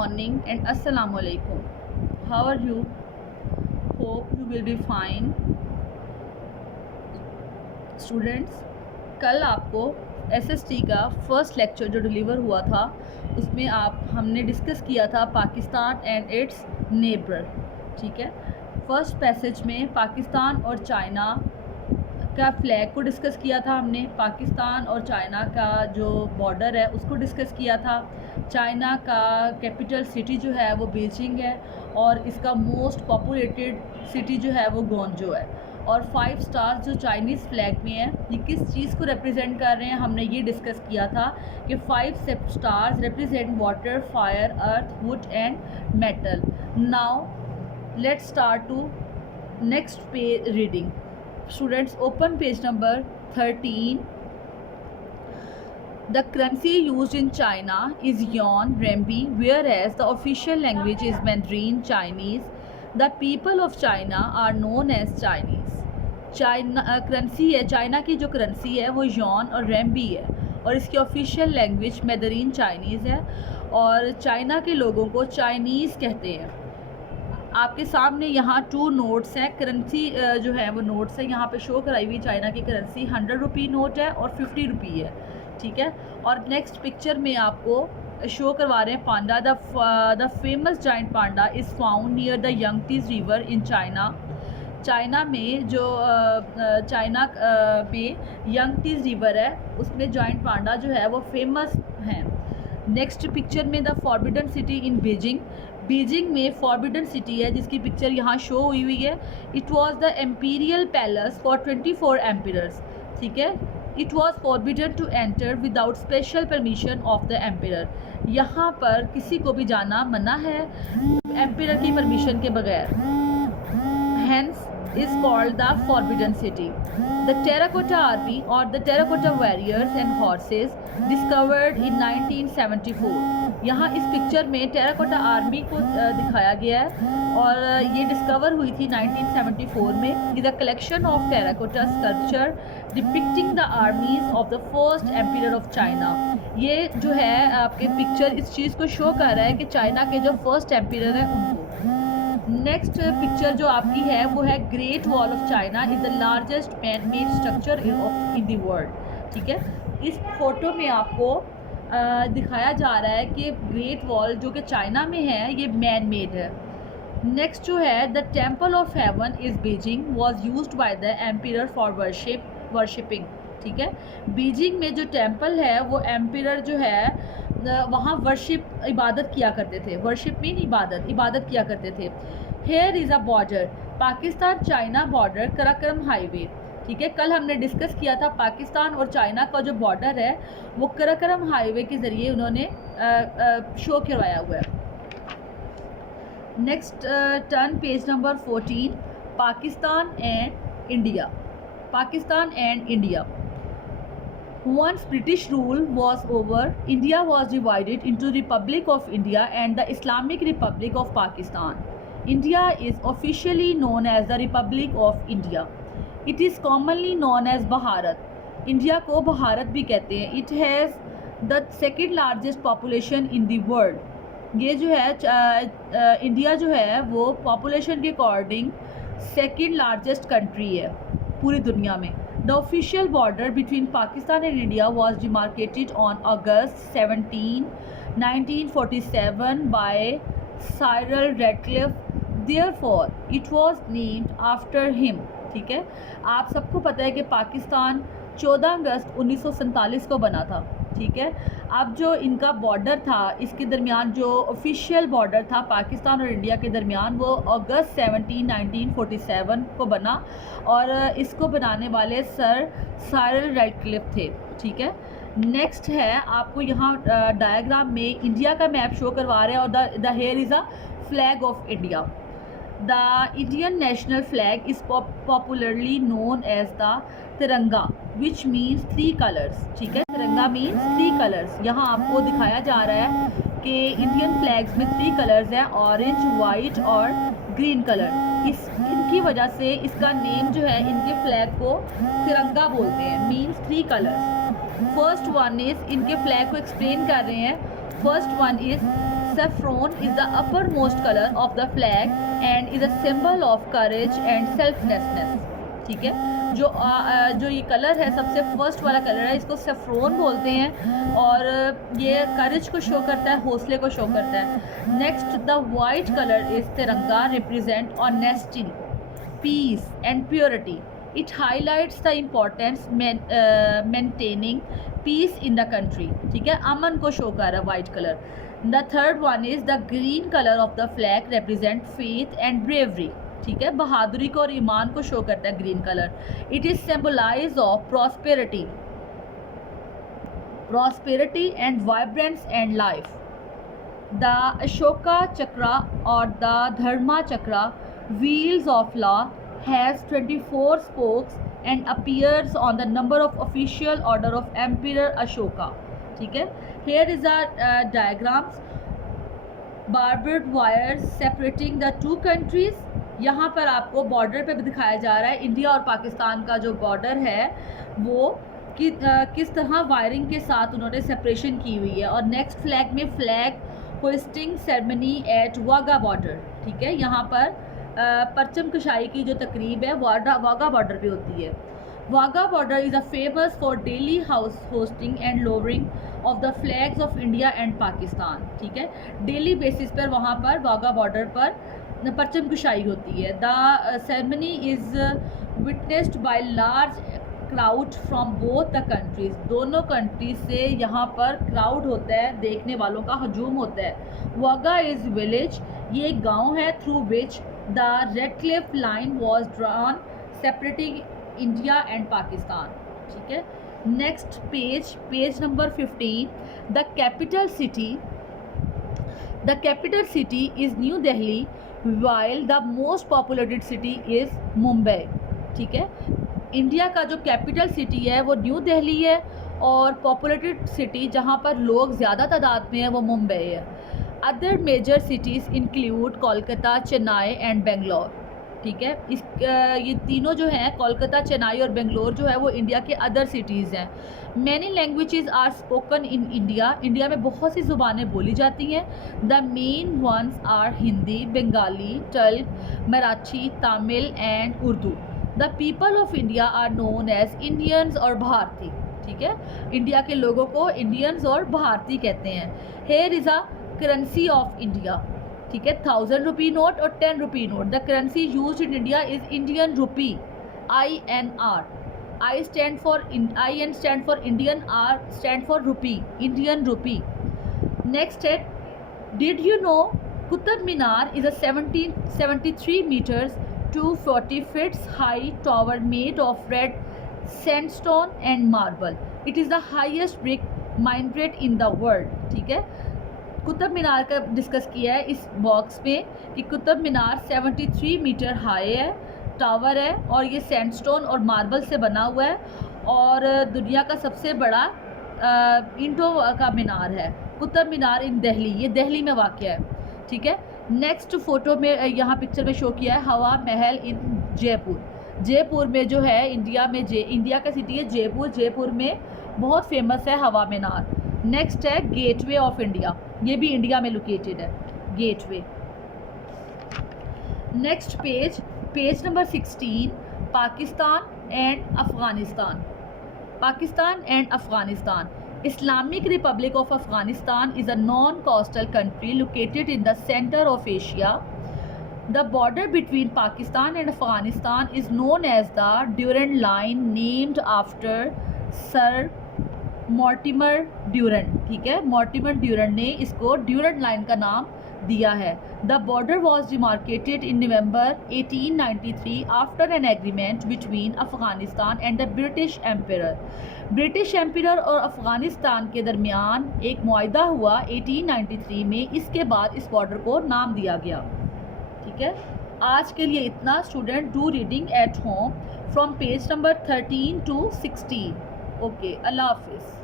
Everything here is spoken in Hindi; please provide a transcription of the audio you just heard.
morning and assalamu alaikum. How are you? Hope you will be fine. Students, कल आपको एसएसटी का फर्स्ट लेक्चर जो डिलीवर हुआ था उसमें हमने डिस्कस किया था पाकिस्तान एंड इट्स नेबर। ठीक है, फर्स्ट पैसेज में पाकिस्तान और चाइना का फ्लैग को डिस्कस किया था हमने। पाकिस्तान और चाइना का जो बॉर्डर है उसको डिस्कस किया था। चाइना का कैपिटल सिटी जो है वो बीजिंग है और इसका मोस्ट पॉपुलेटेड सिटी जो है वो ग्वांगझो है। और 5 स्टार्स जो चाइनीज़ फ्लैग में है ये किस चीज़ को रिप्रेजेंट कर रहे हैं, हमने ये डिस्कस किया था कि 5 stars represent water, fire, earth, wood and metal. Now let's start to next page reading. Students, open page number 13. The currency used in China is yuan, renminbi, whereas the official language is Mandarin Chinese. The people of China are known as Chinese. China currency है, चाइना की जो करेंसी है वो yuan और renminbi है और इसकी ऑफिशियल लैंग्वेज मैंडरीन चाइनीज़ है और चाइना के लोगों को चाइनीज़ कहते हैं। आपके सामने यहाँ 2 नोट्स हैं। करेंसी जो है वो नोट्स है, यहाँ पे शो कराई हुई चाइना की करेंसी 100 रुपी नोट है और 50 रुपी है। ठीक है, और नेक्स्ट पिक्चर में आपको शो करवा रहे हैं panda. The famous giant panda is found near the Yangtze river in China. China में जो चाइना में यंगटीज रिवर है उसमें जाइंट पांडा जो है वो फेमस हैं। नेक्स्ट पिक्चर में the forbidden city in Beijing. Beijing में फॉरबिडन सिटी है जिसकी पिक्चर यहाँ शो हुई है। It was the imperial palace for 24 emperors. ठीक है, it was forbidden to enter without special permission of the emperor. यहाँ पर किसी को भी जाना मना है एम्परर की परमिशन के बगैर। Hence is called the Forbidden City. The Terracotta Army or the Terracotta Warriors and Horses discovered in 1974. यहाँ इस पिक्चर में टेराकोटा आर्मी को दिखाया गया है और ये डिस्कवर हुई थी 1974 में। Is a collection of terracotta sculpture depicting the armies of the first emperor of China. ये जो है आपके पिक्चर इस चीज़ को शो कर रहा है कि चाइना के जो फर्स्ट एम्परर हैं उनको। नेक्स्ट पिक्चर जो आपकी है वो है great wall of China is the largest man made structure in the world. ठीक है, इस फोटो में आपको दिखाया जा रहा है कि ग्रेट वॉल जो कि चाइना में है ये मैन मेड है। नेक्स्ट जो है the temple of haven is Beijing was used by the emperor for worshipping. ठीक है, बीजिंग में जो टेम्पल है वो एम्परर जो है वहाँ वर्शिप इबादत किया करते थे। वर्शिप मीन इबादत किया करते थे। Hair is a border Pakistan China border Karakoram highway. ठीक है, कल हमने डिस्कस किया था पाकिस्तान और चाइना का जो बॉर्डर है वो कराकरम हाईवे के ज़रिए उन्होंने शो करवाया हुआ है। Next turn page number 14। Pakistan and India. Once British rule was over, India was divided into Republic of India and the Islamic Republic of Pakistan. India is officially known as the Republic of India. It is commonly known as Bharat. India को भारत भी कहते हैं। It has the second largest population in the world. ये जो है इंडिया जो है वो पॉपुलेशन के अकॉर्डिंग सेकेंड लार्जेस्ट कंट्री है पूरी दुनिया में। The official border between Pakistan and India was demarcated on August 17, 1947 by Cyril Radcliffe. Therefore, it was named after him. ठीक है, आप सबको पता है कि पाकिस्तान 14 अगस्त 1947 को बना था। ठीक है, अब जो इनका बॉर्डर था इसके दरमियान जो ऑफिशियल बॉर्डर था पाकिस्तान और इंडिया के दरमियान वो अगस्त 17, 1947 को बना और इसको बनाने वाले सर साइरल रैडक्लिफ थे। ठीक है, नेक्स्ट है आपको यहाँ डायग्राम में इंडिया का मैप शो करवा रहे हैं और there is a flag of India. The Indian national flag is popularly known as the Tiranga which means 3 colours. ठीक है, तिरंगा मीन्स 3 कलर्स। यहाँ आपको दिखाया जा रहा है कि इंडियन फ्लैग्स में 3 कलर्स हैं, ऑरेंज, वाइट और ग्रीन कलर। इनकी वजह से इसका नेम जो है इनके फ्लैग को तिरंगा बोलते हैं, means 3 colours. First one is इनके फ्लैग को एक्सप्लेन कर रहे हैं। First one is saffron is the uppermost color of the flag and is a symbol of courage and selflessness. ठीक है, जो ये कलर है सबसे फर्स्ट वाला कलर है, इसको सेफ्रॉन बोलते हैं और ये करेज को शो करता है, हौसले को शो करता है. Next the white colour is tiranga represent honesty, peace and purity. It highlights the importance maintaining peace in the country. ठीक है, अमन को शो कर रहा है white colour. The third one is the green colour of the flag represent faith and bravery. ठीक है, बहादुरी को और ईमान को शो करता है green colour. It is symbolise of prosperity and vibrance and life. The Ashoka chakra और the dharma chakra wheels of law has 24 spokes and appears on the number of official order of Emperor Ashoka. ठीक है, here is a diagrams, barbed wires separating the two countries. यहाँ पर आपको बॉर्डर पे भी दिखाया जा रहा है इंडिया और पाकिस्तान का जो बॉर्डर है वो किस तरह वायरिंग के साथ उन्होंने सेपरेशन की हुई है. और नेक्स्ट फ्लैग में flag hoisting ceremony eight Wagah border. ठीक है, यहाँ पर परचम कशाई की जो तकरीब है वाघा बॉर्डर पे होती है. Wagah border is a famous for daily house hosting and lowering of the flags of India and Pakistan. ठीक है, डेली बेसिस पर वहाँ पर वाघा बॉर्डर पर परचम कुशाई होती है. The ceremony is witnessed by large crowd from both the countries. दोनों कंट्रीज से यहाँ पर क्राउड होता है, देखने वालों का हजूम होता है. वाघा इज़ विलेज, ये एक गाँव है through which the red Cliff line was drawn separating India and Pakistan. ठीक है, next page number 15. The capital city is new Delhi while the most populated city is Mumbai. ठीक है, इंडिया का जो कैपिटल सिटी है वो न्यू दिल्ली है और पॉपुलेटेड सिटी जहाँ पर लोग ज़्यादा तादाद में है वो मुंबई है. Other major cities include Kolkata, Chennai and Bangalore. ठीक है, ये तीनों जो हैं कोलकाता, चेन्नई और बेंगलोर जो है वो इंडिया के अदर सिटीज़ हैं. Many languages are spoken in India में बहुत सी ज़ुबानें बोली जाती हैं. The main ones are Hindi, Bengali, Telugu, Marathi, Tamil and Urdu. The people of India are known as Indians और भारती. ठीक है, इंडिया के लोगों को इंडियंस और भारती कहते हैं. Hair is a currency of India. ठीक है, 1000 रुपी नोट और 10 rupee note. The currency use in India is Indian rupee, INR. I stand for IN stand for Indian, R stand for rupee, Indian rupee. Next है, did you know Qutub Minar is a 73 meters 240 feet high tower made of red sandstone and marble. It is the highest brick minaret in the world. ठीक है, कुतुब मीनार का डिस्कस किया है इस बॉक्स में कि कुतुब मीनार 73 मीटर हाई है, टावर है और ये सैंडस्टोन और मार्बल से बना हुआ है और दुनिया का सबसे बड़ा ईंटों का मीनार है. कुतुब मीनार इन दिल्ली, ये दिल्ली में वाक़या है. ठीक है, नेक्स्ट फ़ोटो में यहाँ पिक्चर में शो किया है हवा महल इन जयपुर. जयपुर में जो है इंडिया का सिटी है जयपुर में बहुत फेमस है हवा मीनार. नेक्स्ट है गेटवे ऑफ इंडिया, ये भी इंडिया में लोकेटेड है gateway. Next page number 16. Pakistan and Afghanistan. Islamic Republic of Afghanistan is a non-coastal country located in the center of Asia. The border between Pakistan and Afghanistan is known as the Durand Line, named after Sir Mortimer Durand. ठीक है, Mortimer Durand ने इसको ड्यूरेंट लाइन का नाम दिया है. The border was demarcated in November 1893 after an agreement between Afghanistan and the British Emperor. British ampere और अफ़गानिस्तान के दरमियान एक मुआहदा हुआ 1893 में. इसके बाद इस बॉर्डर को नाम दिया गया. ठीक है, आज के लिए इतना. Student do reading at home from page number 13 to 16. Okay, अल्लाह हाफिज़.